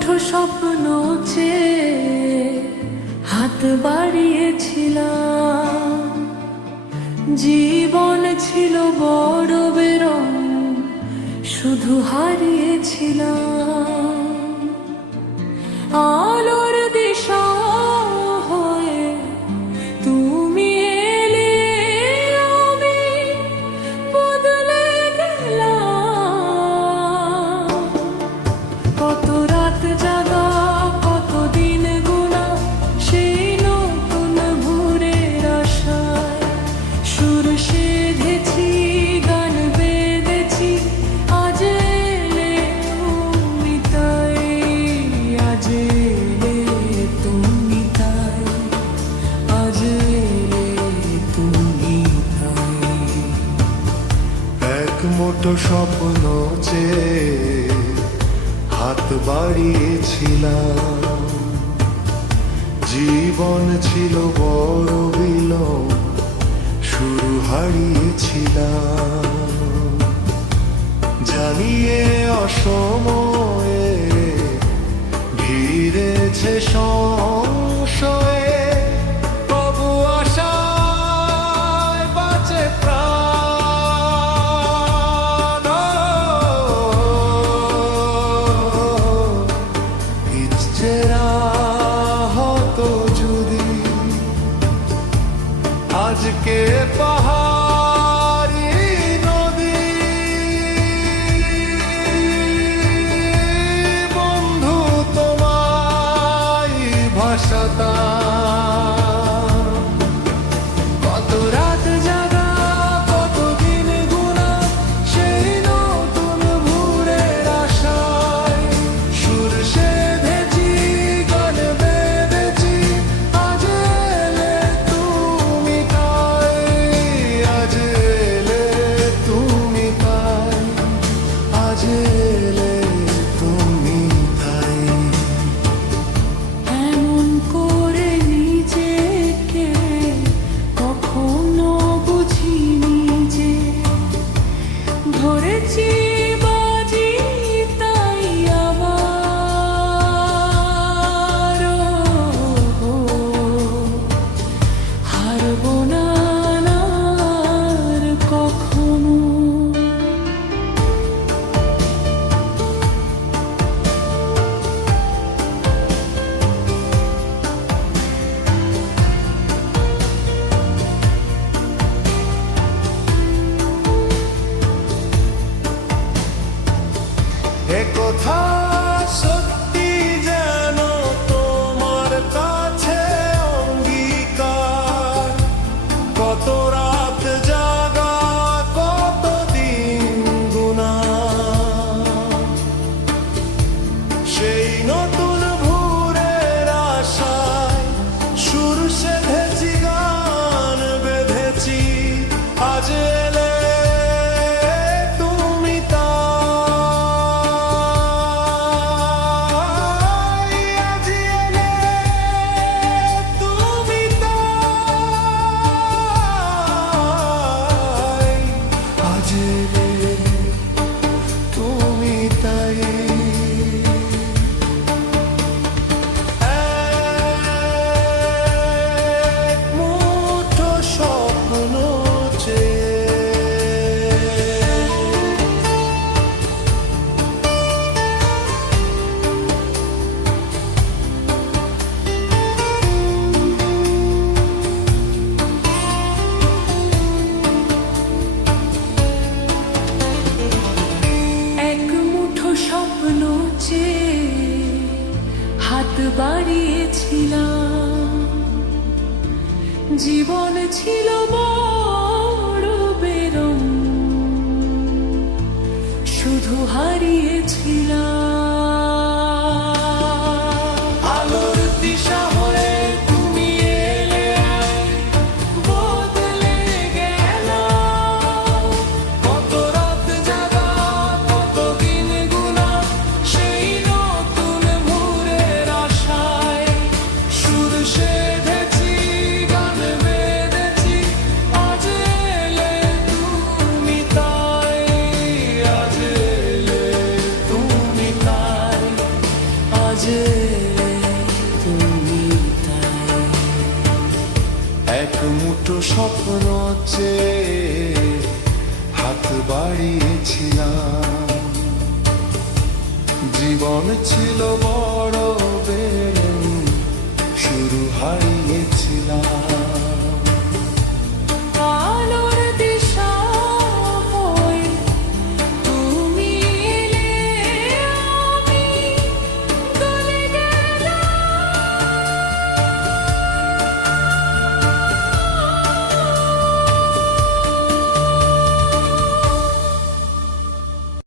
মুঠো স্বপ্ন চেয়ে হাত বাড়িয়েছিলাম। জীবন ছিল বড় বেরং, শুধু হারিয়েছিলাম। আলোর দিশা হয়ে তুমি এলে, আমি বদলে গেলাম। কত রাত জাগা, কত দিন গোনা, সেই নতুন ভোরের আশায় সুর সেধেছি, গান বেঁধেছি। আজ এলে তুমি তাই, আজ এলে তুমি তাই, আজ এলে তুমি তাই। এক মুঠো স্বপ্ন চেয়ে হাত বাড়িয়েছিলাম। জীবন ছিল বড় বিলম, শুরু হারিয়েছিলাম। জানিয়ে অসময়ে ঘিরেছে সংশয়ে, তবু আশায় বাঁচে প্রাণ। ইচ্ছেরা হতো যদি আজকে পাহাড়ি নদী, বন্ধু তোমায় ভাসাতাম। কত রাত জাগা, কত দিন গোনা, সেই নতুন ভোরের আশায় সুর সেধেছি, গান বেঁধেছি। আজ এলে তুমি তাই, আজ এলে তুমি তাই, আজ এলে তুমি তাই। এমন করে নিজেকে কখনো বুঝিনি যে, ধরেছি বাজি তাই আবার হারবো না আর কখনো। একথা সত্যি যেন তোমার কাছে অঙ্গীকার। কত রাত জাগা, কত দিন গুনা, সেই নতুন ভোরের আশায় সুর সেধেছি, গান বেঁধেছি। আজ এলে তুমি তাই, আজ এলে তুমি তাই, আজ এলে তুমি তাই। এক মুঠো স্বপ্ন চেয়ে এক মুঠো স্বপ্ন চেয়ে হাত বাড়িয়েছিলাম। জীবন ছিল বড় বেরং, শুধু হারিয়েছিলাম। আলোর দিশা হয়ে তুমি এলে, বদলে গেলাম। কত রাত জাগা, কত দিন গোনা, সেই নতুন ভোরের আশায় সুর সেধেছি, গান বেঁধেছি। আজ এলে তুমি তাই, আজ এলে তুমি তাই। মন ছিল বড়